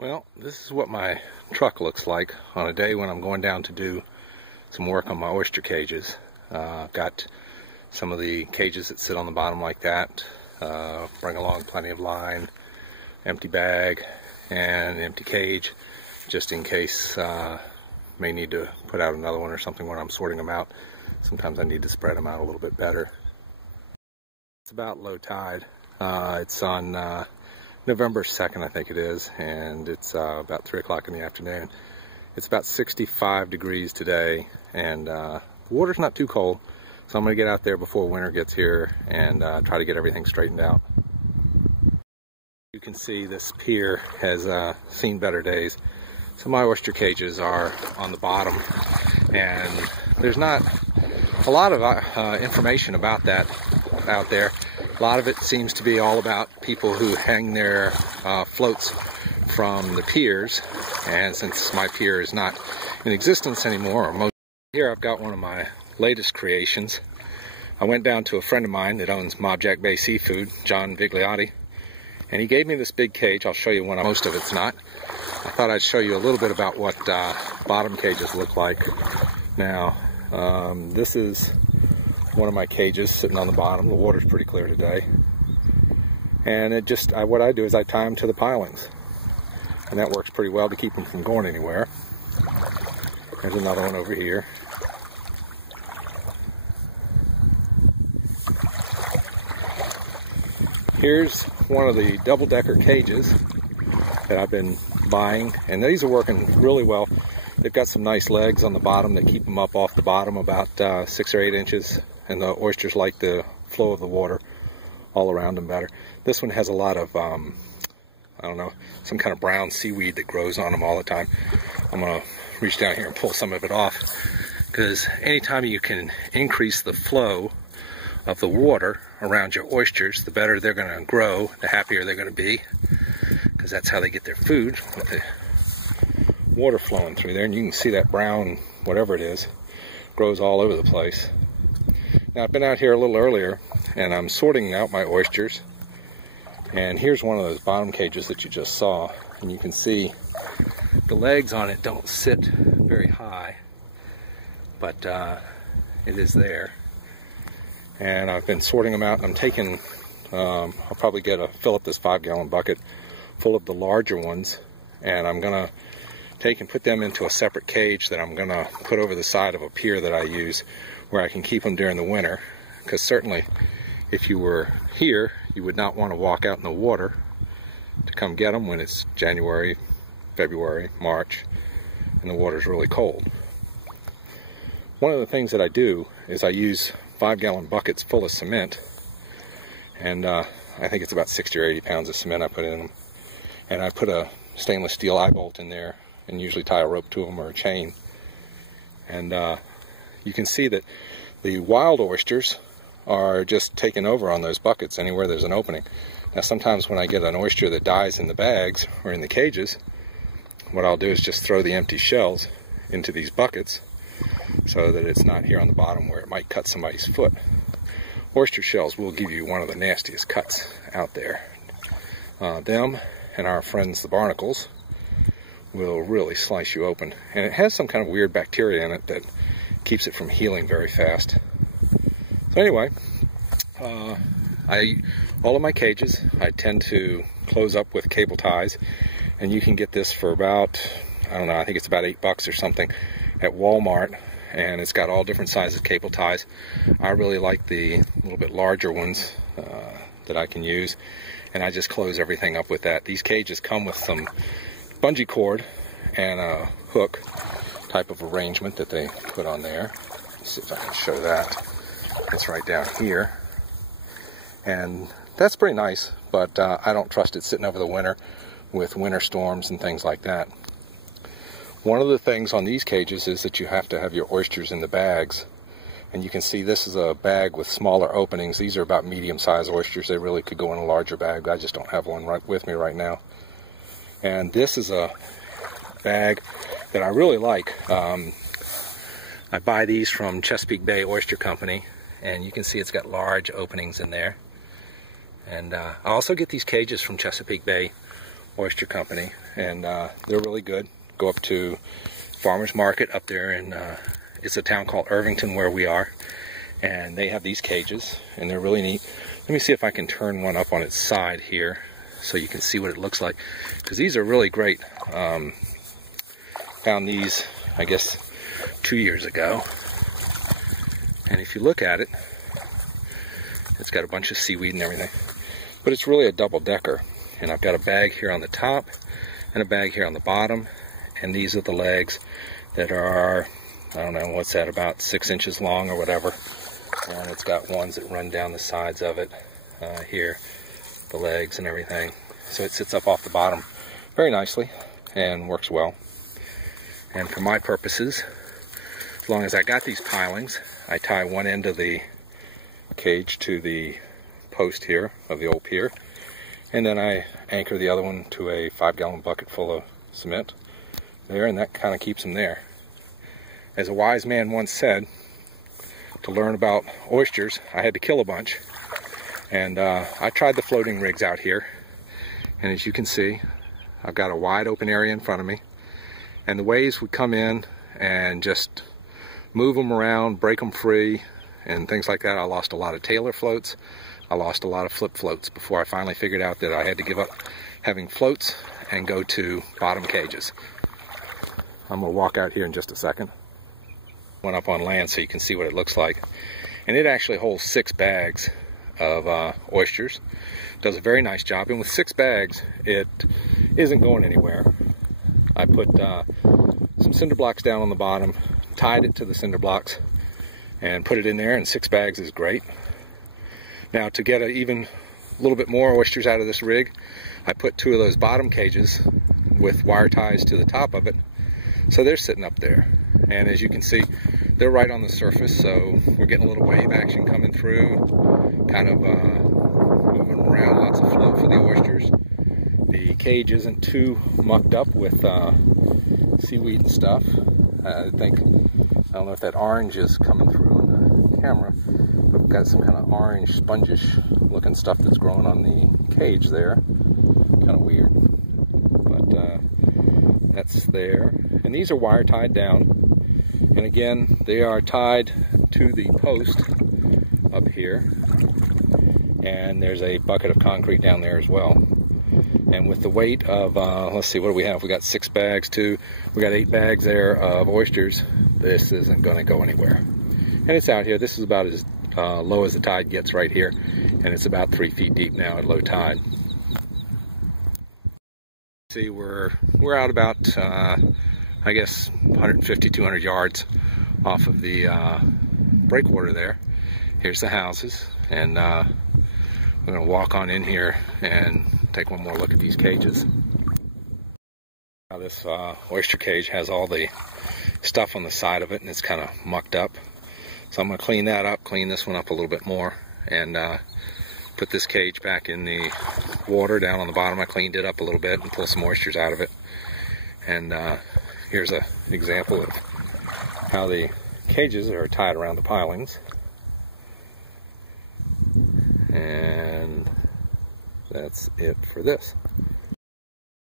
Well, this is what my truck looks like on a day when I'm going down to do some work on my oyster cages. I've got some of the cages that sit on the bottom like that. Bring along plenty of line, empty bag, and an empty cage, just in case may need to put out another one or something when I'm sorting them out. Sometimes I need to spread them out a little bit better. It's about low tide. It's on November 2nd, I think it is, and it's about 3 o'clock in the afternoon. It's about 65 degrees today, and the water's not too cold, so I'm going to get out there before winter gets here and try to get everything straightened out. You can see this pier has seen better days. So my oyster cages are on the bottom, and there's not a lot of information about that out there. A lot of it seems to be all about people who hang their floats from the piers, and since my pier is not in existence anymore, here I've got one of my latest creations. I went down to a friend of mine that owns Mobjack Bay Seafood, John Vigliotti, and he gave me this big cage. I'll show you one. Most of it's not. I thought I'd show you a little bit about what bottom cages look like. Now, this is one of my cages sitting on the bottom. The water's pretty clear today, and it just what I do is I tie them to the pilings, and that works pretty well to keep them from going anywhere. There's another one over here. Here's one of the double-decker cages that I've been buying, and these are working really well. They've got some nice legs on the bottom that keep them up off the bottom about 6 or 8 inches, and the oysters like the flow of the water all around them better. This one has a lot of, I don't know, some kind of brown seaweed that grows on them all the time. I'm going to reach down here and pull some of it off, because anytime you can increase the flow of the water around your oysters, the better they're going to grow, the happier they're going to be, because that's how they get their food, with the water flowing through there. And you can see that brown, whatever it is, grows all over the place. Now, I've been out here a little earlier, and I'm sorting out my oysters, and here's one of those bottom cages that you just saw, and you can see the legs on it don't sit very high, but it is there. And I've been sorting them out, and I'm taking, I'll probably fill up this 5-gallon bucket full of the larger ones, and I'm going to take and put them into a separate cage that I'm going to put over the side of a pier that I use, where I can keep them during the winter. Because certainly if you were here, you would not want to walk out in the water to come get them when it's January, February, March, and the water's really cold. One of the things that I do is I use 5-gallon buckets full of cement, and I think it's about 60 or 80 pounds of cement I put in them, and I put a stainless steel eye bolt in there and usually tie a rope to them or a chain. And you can see that the wild oysters are just taking over on those buckets anywhere there's an opening. Now, sometimes when I get an oyster that dies in the bags or in the cages, what I'll do is just throw the empty shells into these buckets so that it's not here on the bottom where it might cut somebody's foot. Oyster shells will give you one of the nastiest cuts out there. Them and our friends the barnacles will really slice you open, and it has some kind of weird bacteria in it that keeps it from healing very fast. So anyway, all of my cages I tend to close up with cable ties, and you can get this for about, I don't know, I think it's about $8 or something at Walmart, and it's got all different sizes cable ties. I really like the little bit larger ones that I can use, and I just close everything up with that. These cages come with some bungee cord and a hook type of arrangement that they put on there. Let's see if I can show that. It's right down here, and that's pretty nice, but I don't trust it sitting over the winter with winter storms and things like that. One of the things on these cages is that you have to have your oysters in the bags, and you can see this is a bag with smaller openings. These are about medium-sized oysters. They really could go in a larger bag. I just don't have one right with me right now. And this is a bag that I really like. I buy these from Chesapeake Bay Oyster Company, and you can see it's got large openings in there. And I also get these cages from Chesapeake Bay oyster company, and they're really good. Go up to Farmers Market up there in it's a town called Irvington where we are, and they have these cages, and they're really neat. Let me see if I can turn one up on its side here so you can see what it looks like, because these are really great. Found these, I guess, 2 years ago, and if you look at it, it's got a bunch of seaweed and everything, but it's really a double-decker. And I've got a bag here on the top and a bag here on the bottom, and these are the legs that are, I don't know, what's that, about 6 inches long or whatever. And it's got ones that run down the sides of it here, the legs and everything. So it sits up off the bottom very nicely and works well. And for my purposes, as long as I got these pilings, I tie one end of the cage to the post here of the old pier, and then I anchor the other one to a 5-gallon bucket full of cement there, and that kind of keeps them there. As a wise man once said, to learn about oysters, I had to kill a bunch. And I tried the floating rigs out here, and as you can see, I've got a wide open area in front of me, and the waves would come in and just move them around, break them free, and things like that. I lost a lot of Taylor floats. I lost a lot of flip floats before I finally figured out that I had to give up having floats and go to bottom cages. I'm going to walk out here in just a second. Went up on land so you can see what it looks like. And it actually holds 6 bags of oysters. Does a very nice job. And with 6 bags, it isn't going anywhere. I put some cinder blocks down on the bottom, tied it to the cinder blocks, and put it in there, and 6 bags is great. Now, to get even a little bit more oysters out of this rig, I put 2 of those bottom cages with wire ties to the top of it, so they're sitting up there. And as you can see, they're right on the surface, so we're getting a little wave action coming through, kind of moving around, lots of flow for the oysters. The cage isn't too mucked up with seaweed and stuff. I don't know if that orange is coming through on the camera, but we've got some kind of orange, spongish looking stuff that's growing on the cage there. Kind of weird, but that's there. And these are wire tied down. And again, they are tied to the post up here. And there's a bucket of concrete down there as well. And with the weight of, let's see, what do we have? We got 6 bags too. We got 8 bags there of oysters. This isn't going to go anywhere. And it's out here. This is about as low as the tide gets right here. And it's about 3 feet deep now at low tide. See, we're out about, I guess, 150, 200 yards off of the breakwater there. Here's the houses. And we're going to walk on in here and take one more look at these cages. Now this oyster cage has all the stuff on the side of it, and it's kind of mucked up. So I'm going to clean that up, clean this one up a little bit more, and put this cage back in the water down on the bottom. I cleaned it up a little bit and pulled some oysters out of it. And here's an example of how the cages are tied around the pilings. And that's it for this.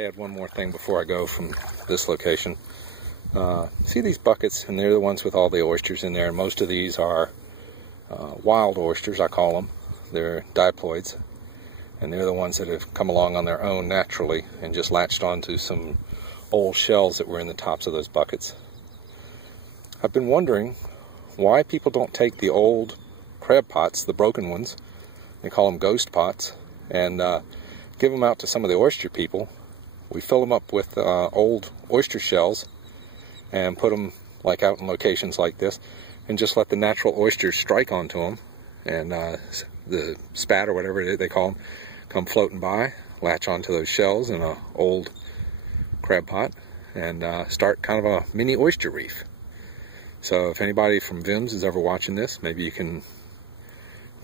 I add one more thing before I go from this location. See these buckets, and they're the ones with all the oysters in there. And most of these are wild oysters, I call them. They're diploids, and they're the ones that have come along on their own naturally and just latched onto some old shells that were in the tops of those buckets. I've been wondering why people don't take the old crab pots, the broken ones, they call them ghost pots, and give them out to some of the oyster people. We fill them up with old oyster shells and put them like out in locations like this, and just let the natural oysters strike onto them, and the spat or whatever they call them come floating by, latch onto those shells in an old crab pot, and start kind of a mini oyster reef. So if anybody from Vims is ever watching this, maybe you can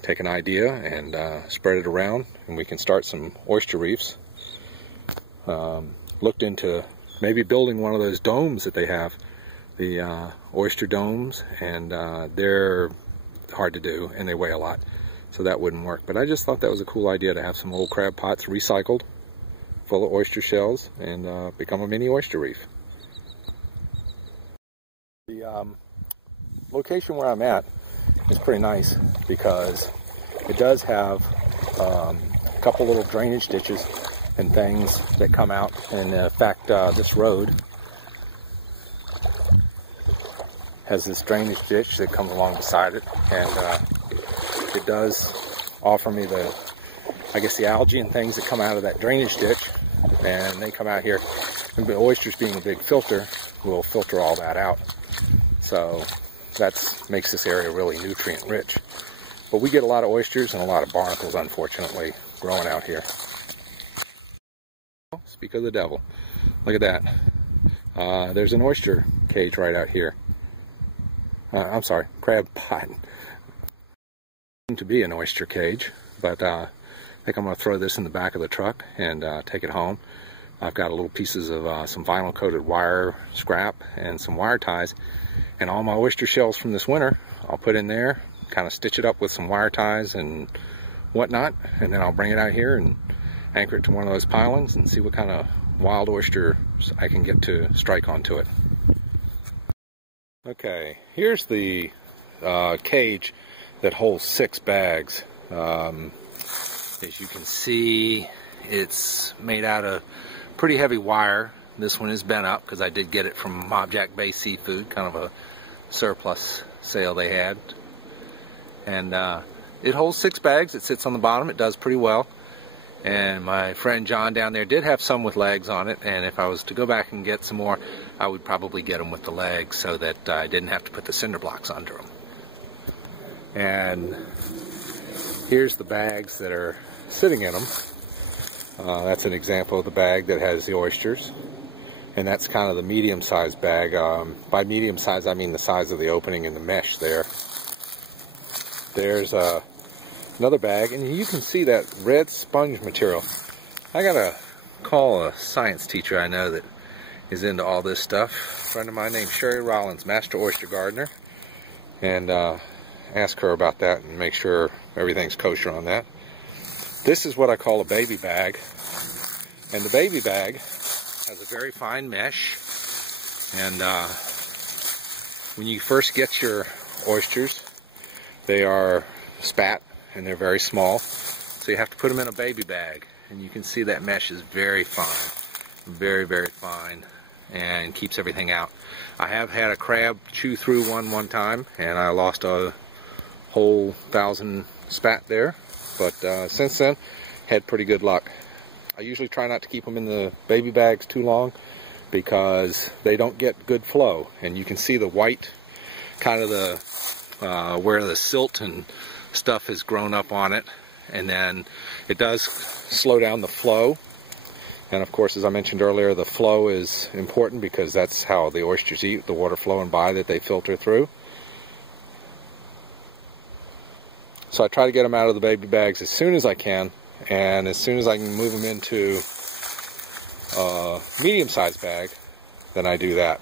take an idea and spread it around, and we can start some oyster reefs. Looked into maybe building one of those domes that they have, the oyster domes, and they're hard to do and they weigh a lot, so that wouldn't work. But I just thought that was a cool idea to have some old crab pots recycled full of oyster shells and become a mini oyster reef. The location where I'm at is pretty nice because it does have a couple little drainage ditches and things that come out, and in fact this road has this drainage ditch that comes along beside it, and it does offer me the, I guess, the algae and things that come out of that drainage ditch, and they come out here, and the oysters being a big filter will filter all that out, so that makes this area really nutrient rich. But we get a lot of oysters and a lot of barnacles, unfortunately, growing out here. Speak of the devil, look at that. There's an oyster cage right out here. I'm sorry, crab pot. To be an oyster cage, but I think I'm going to throw this in the back of the truck and take it home. I've got a little pieces of some vinyl coated wire scrap and some wire ties, and all my oyster shells from this winter I'll put in there, kind of stitch it up with some wire ties and whatnot, and then I'll bring it out here and anchor it to one of those pilings and see what kind of wild oysters I can get to strike onto it. Okay, here's the cage that holds 6 bags. As you can see, it's made out of pretty heavy wire. This one is bent up because I did get it from Mobjack Bay Seafood, kind of a surplus sale they had. And it holds 6 bags. It sits on the bottom. It does pretty well. And my friend John down there did have some with legs on it, and if I was to go back and get some more, I would probably get them with the legs so that I didn't have to put the cinder blocks under them. And here's the bags that are sitting in them. That's an example of the bag that has the oysters, and that's kind of the medium-sized bag. By medium-sized, I mean the size of the opening in the mesh there. There's another bag, and you can see that red sponge material. I gotta call a science teacher I know that is into all this stuff, a friend of mine named Sherry Rollins, Master Oyster Gardener, and ask her about that and make sure everything's kosher on that. This is what I call a baby bag, and the baby bag has a very fine mesh, and when you first get your oysters, they are spat and they're very small, so you have to put them in a baby bag, and you can see that mesh is very fine, very, very fine, and keeps everything out. I have had a crab chew through one time, and I lost a whole 1,000 spat there, but since then had pretty good luck. I usually try not to keep them in the baby bags too long because they don't get good flow, and you can see the white, kind of the where the silt and stuff has grown up on it, and then it does slow down the flow. And of course, as I mentioned earlier, the flow is important because that's how the oysters eat, the water flowing by that they filter through. So I try to get them out of the baby bags as soon as I can, and as soon as I can move them into a medium-sized bag, then I do that.